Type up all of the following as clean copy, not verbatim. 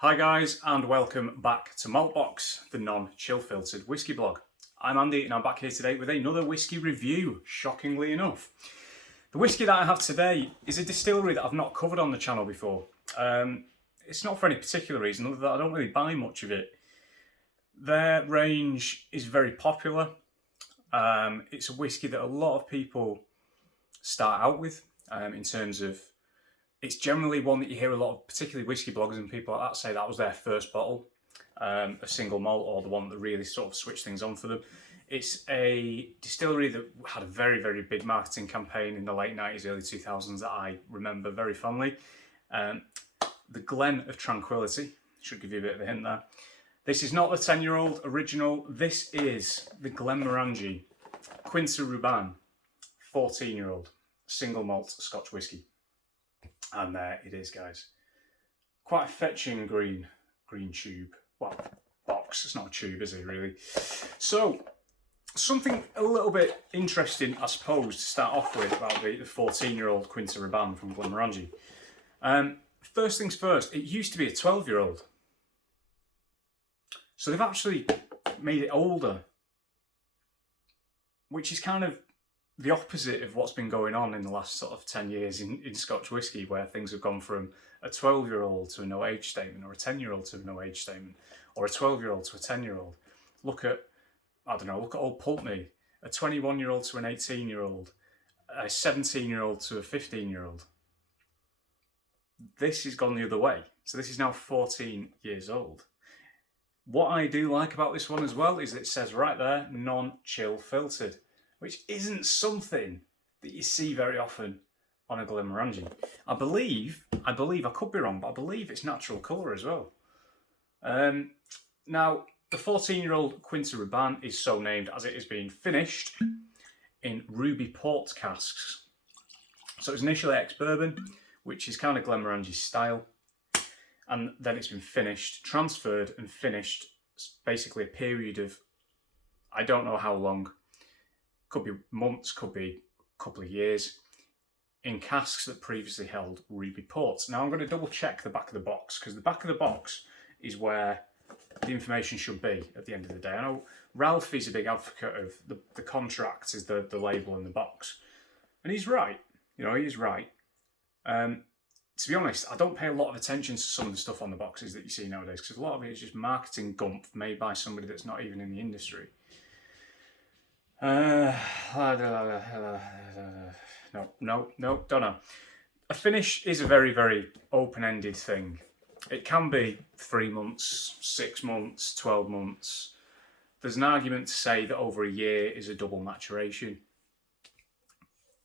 Hi guys, and welcome back to Maltbox, the non-chill filtered whiskey blog. I'm Andy and I'm back here today with another whiskey review, shockingly enough. The whiskey that I have today is a distillery that I've not covered on the channel before. It's not for any particular reason, other than I don't really buy much of it. Their range is very popular. It's a whiskey that a lot of people start out with in terms of it's generally one that you hear a lot of, particularly whiskey bloggers and people like that, say that was their first bottle, a single malt, or the one that really sort of switched things on for them. It's a distillery that had a very, very big marketing campaign in the late 90s, early 2000s that I remember very fondly. The Glen of Tranquility, should give you a bit of a hint there. This is not the 10-year-old original, this is the Glenmorangie Quinta Ruban 14-year-old single malt Scotch whiskey. And there it is, guys. Quite a fetching green tube. Well, box. It's not a tube, is it, really? So, something a little bit interesting, I suppose, to start off with about the 14-year-old Quinta Ruban from Glenmorangie. First things first, it used to be a 12-year-old. So they've actually made it older, which is kind of the opposite of what's been going on in the last sort of 10 years in Scotch whisky, where things have gone from a 12-year-old to a no age statement, or a 10-year-old to a no age statement, or a 12-year-old to a 10-year-old. Look at old Pulteney, a 21-year-old to an 18-year-old, a 17-year-old to a 15-year-old. This has gone the other way. So this is now 14 years old. What I do like about this one as well is it says right there, non-chill filtered, which isn't something that you see very often on a Glenmorangie. I believe, I could be wrong, but I believe it's natural colour as well. Now, the 14-year-old Quinta Ruban is so named as it is being finished in ruby port casks. So it was initially ex-bourbon, which is kind of Glenmorangie's style. And then it's been finished, transferred and finished, basically a period of, I don't know how long, could be months, could be a couple of years, in casks that previously held ruby ports. Now I'm going to double check the back of the box, because the back of the box is where the information should be at the end of the day. I know Ralphie's a big advocate of the contract is the label in the box. And he's right. You know, he is right. To be honest, I don't pay a lot of attention to some of the stuff on the boxes that you see nowadays, because a lot of it is just marketing gump made by somebody that's not even in the industry. No, don't know. A finish is a very, very open-ended thing. It can be 3 months, 6 months, 12 months. There's an argument to say that over a year is a double maturation.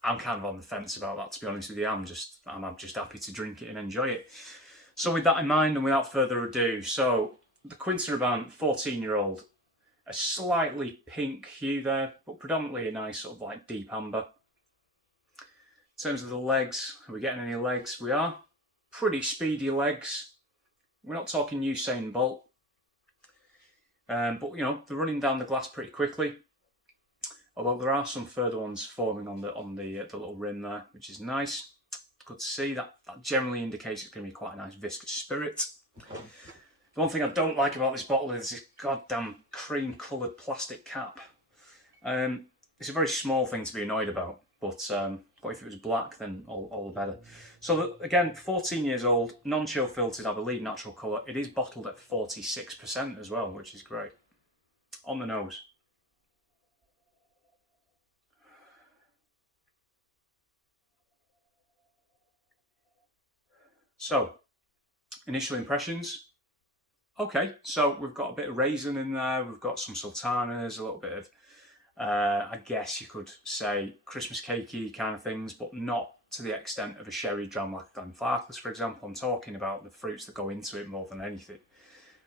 I'm kind of on the fence about that, to be honest with you. I'm just happy to drink it and enjoy it. So with that in mind, and without further ado, so the Quinta Ruban 14-year-old, a slightly pink hue there, but predominantly a nice sort of like deep amber. In terms of the legs, are we getting any legs? We are. Pretty speedy legs. We're not talking Usain Bolt. But, you know, they're running down the glass pretty quickly. Although there are some further ones forming on the little rim there, which is nice. Good to see. That generally indicates it's going to be quite a nice viscous spirit. The one thing I don't like about this bottle is this goddamn cream-coloured plastic cap. It's a very small thing to be annoyed about, but if it was black, then all the better. So again, 14 years old, non-chill filtered, I believe natural colour. It is bottled at 46% as well, which is great. On the nose. So, initial impressions. Okay, so we've got a bit of raisin in there, we've got some sultanas, a little bit of, I guess you could say, Christmas cakey kind of things, but not to the extent of a sherry dram like Glenfarclas, for example. I'm talking about the fruits that go into it more than anything.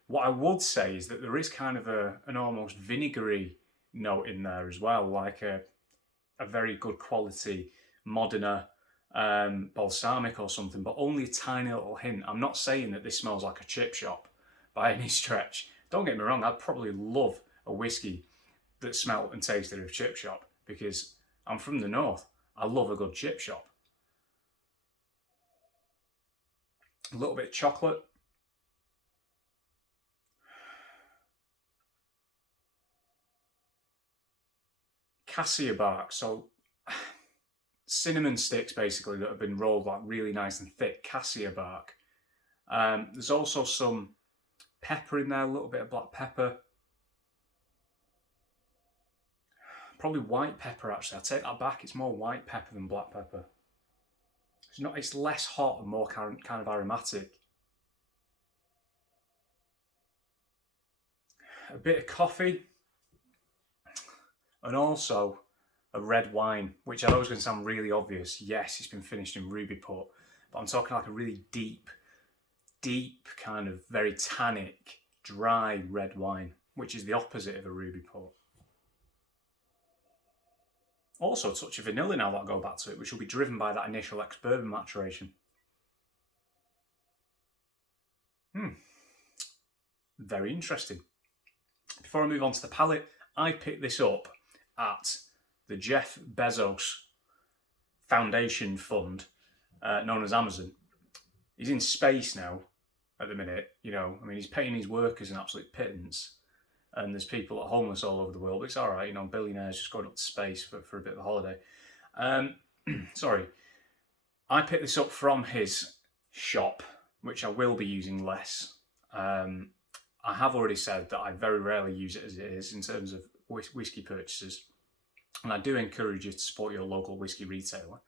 What I would say is that there is kind of an almost vinegary note in there as well, like a very good quality Modena balsamic or something, but only a tiny little hint. I'm not saying that this smells like a chip shop by any stretch. Don't get me wrong, I'd probably love a whiskey that smelled and tasted of chip shop, because I'm from the north. I love a good chip shop. A little bit of chocolate, cassia bark, so cinnamon sticks basically that have been rolled like really nice and thick, cassia bark. There's also some pepper in there, a little bit of black pepper. Probably white pepper actually, I take that back, it's more white pepper than black pepper. It's less hot and more kind of aromatic. A bit of coffee, and also a red wine, which I know is going to sound really obvious. Yes, it's been finished in ruby port, but I'm talking like a really deep kind of very tannic, dry red wine, which is the opposite of a ruby port. Also a touch of vanilla now that I'll go back to it, which will be driven by that initial ex-bourbon maturation. Very interesting. Before I move on to the palate, I picked this up at the Jeff Bezos Foundation Fund, known as Amazon. He's in space now at the minute, you know, I mean, he's paying his workers an absolute pittance, and there's people that are homeless all over the world. It's all right, you know, billionaires just going up to space for a bit of a holiday. Sorry. I picked this up from his shop, which I will be using less. I have already said that I very rarely use it as it is in terms of whiskey purchases, and I do encourage you to support your local whiskey retailer.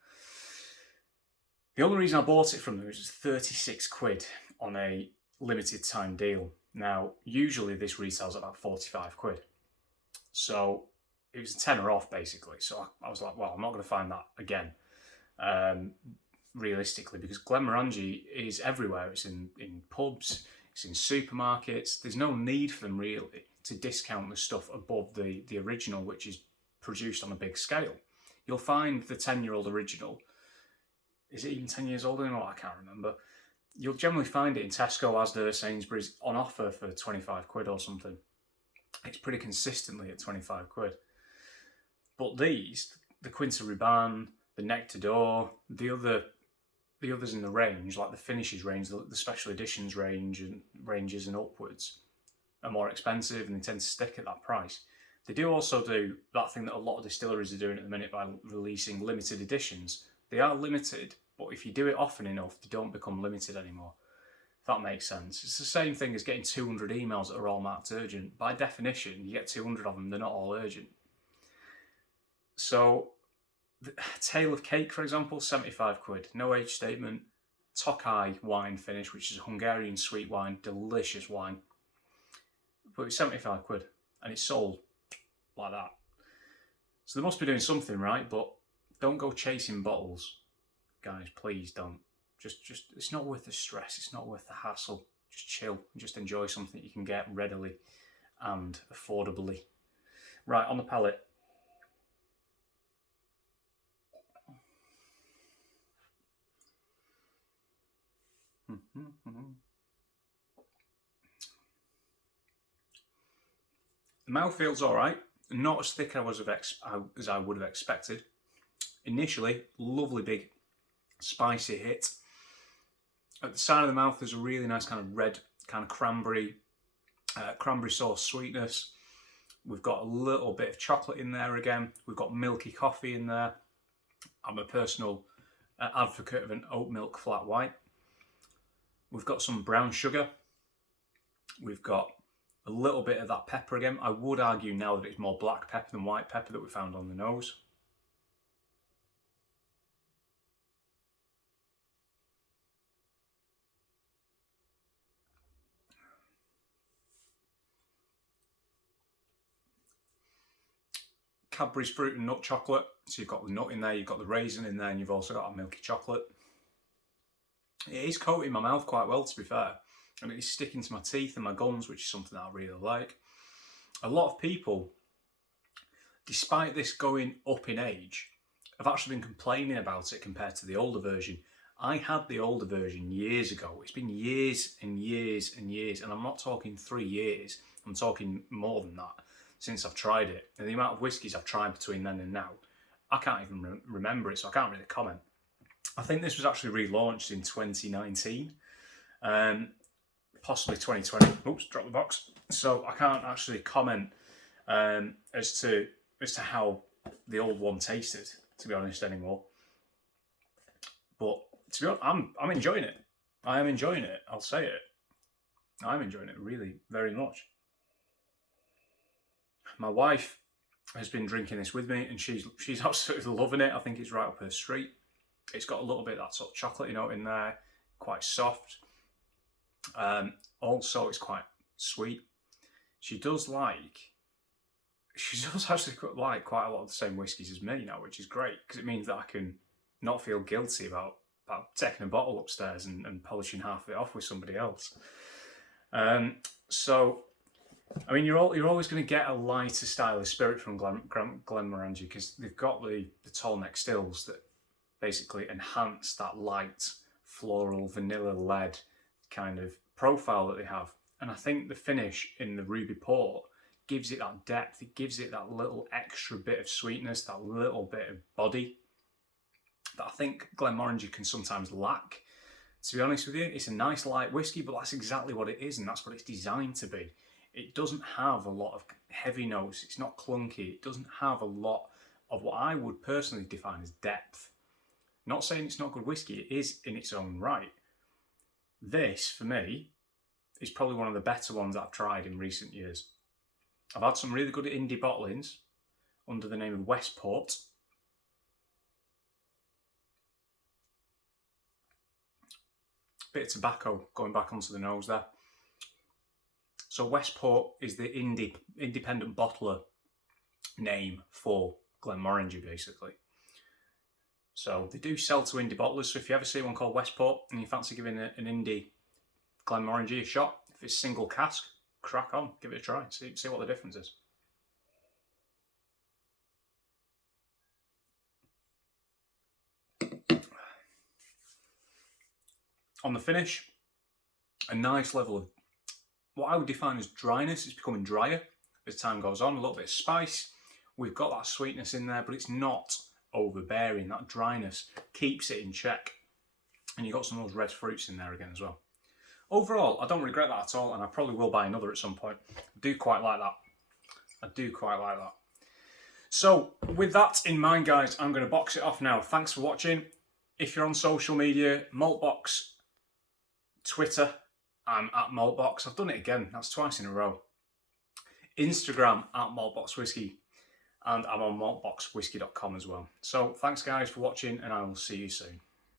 The only reason I bought it from them is 36 quid on a limited time deal. Now, usually this retails at about 45 quid. So it was a tenner off basically. So I was like, well, I'm not going to find that again, realistically, because Glenmorangie is everywhere. It's in pubs, it's in supermarkets. There's no need for them really to discount the stuff above the original, which is produced on a big scale. You'll find the 10-year-old original, is it even 10 years old anymore? I can't remember. You'll generally find it in Tesco, Asda, Sainsbury's on offer for 25 quid or something. It's pretty consistently at 25 quid. But these, the Quinta Ruban, the Nectar d'Or, the others in the range, like the finishes range, the special editions ranges and upwards, are more expensive, and they tend to stick at that price. They do also do that thing that a lot of distilleries are doing at the minute by releasing limited editions. They are limited, but if you do it often enough, they don't become limited anymore. If that makes sense. It's the same thing as getting 200 emails that are all marked urgent. By definition, you get 200 of them, they're not all urgent. So, the Tale of Cake, for example, 75 quid. No age statement. Tokai wine finish, which is a Hungarian sweet wine. Delicious wine. But it's 75 quid. And it's sold like that. So they must be doing something right, but don't go chasing bottles. Guys, please don't. Just it's not worth the stress, it's not worth the hassle. Just chill and just enjoy something you can get readily and affordably. Right, on the palate. The mouthfeel's alright, not as thick as I would have expected. Initially, lovely big spicy hit. At the side of the mouth, there's a really nice kind of red, kind of cranberry sauce sweetness. We've got a little bit of chocolate in there again. We've got milky coffee in there. I'm a personal advocate of an oat milk flat white. We've got some brown sugar. We've got a little bit of that pepper again. I would argue now that it's more black pepper than white pepper that we found on the nose. Cadbury's fruit and nut chocolate. So you've got the nut in there, you've got the raisin in there, and you've also got a milky chocolate. It is coating my mouth quite well, to be fair. And it is sticking to my teeth and my gums, which is something that I really like. A lot of people, despite this going up in age, have actually been complaining about it compared to the older version. I had the older version years ago. It's been years and years and years, and I'm not talking 3 years. I'm talking more than that since I've tried it. And the amount of whiskies I've tried between then and now, I can't even remember it, so I can't really comment. I think this was actually relaunched in 2019, possibly 2020. Oops, dropped the box. So I can't actually comment as to how the old one tasted, to be honest, anymore. But to be honest, I'm enjoying it. I am enjoying it. I'll say it. I'm enjoying it really very much. My wife has been drinking this with me, and she's absolutely loving it. I think it's right up her street. It's got a little bit of that sort of chocolatey note in there, quite soft. Also, it's quite sweet. She does actually like quite a lot of the same whiskies as me now, which is great because it means that I can not feel guilty about taking a bottle upstairs and polishing half of it off with somebody else. So, I mean, you're always going to get a lighter style of spirit from Glenmorangie because they've got the tall neck stills that basically enhance that light, floral, vanilla-led kind of profile that they have. And I think the finish in the Ruby Port gives it that depth. It gives it that little extra bit of sweetness, that little bit of body that I think Glenmorangie can sometimes lack. To be honest with you, it's a nice light whiskey, but that's exactly what it is, and that's what it's designed to be. It doesn't have a lot of heavy notes. It's not clunky. It doesn't have a lot of what I would personally define as depth. Not saying it's not good whiskey. It is in its own right. This, for me, is probably one of the better ones I've tried in recent years. I've had some really good indie bottlings under the name of Westport. Bit of tobacco going back onto the nose there. So Westport is the independent bottler name for Glenmorangie, basically. So they do sell to indie bottlers. So if you ever see one called Westport and you fancy giving an indie Glenmorangie a shot, if it's single cask, crack on, give it a try, see what the difference is. On the finish, a nice level of what I would define as dryness. It's becoming drier as time goes on. A little bit of spice. We've got that sweetness in there, but it's not overbearing. That dryness keeps it in check. And you've got some of those red fruits in there again as well. Overall, I don't regret that at all, and I probably will buy another at some point. I do quite like that. I do quite like that. So, with that in mind, guys, I'm going to box it off now. Thanks for watching. If you're on social media, Maltbox, Twitter, I'm at Maltbox. I've done it again. That's twice in a row. Instagram at Maltbox Whisky, and I'm on maltboxwhisky.com as well. So, thanks, guys, for watching, and I will see you soon.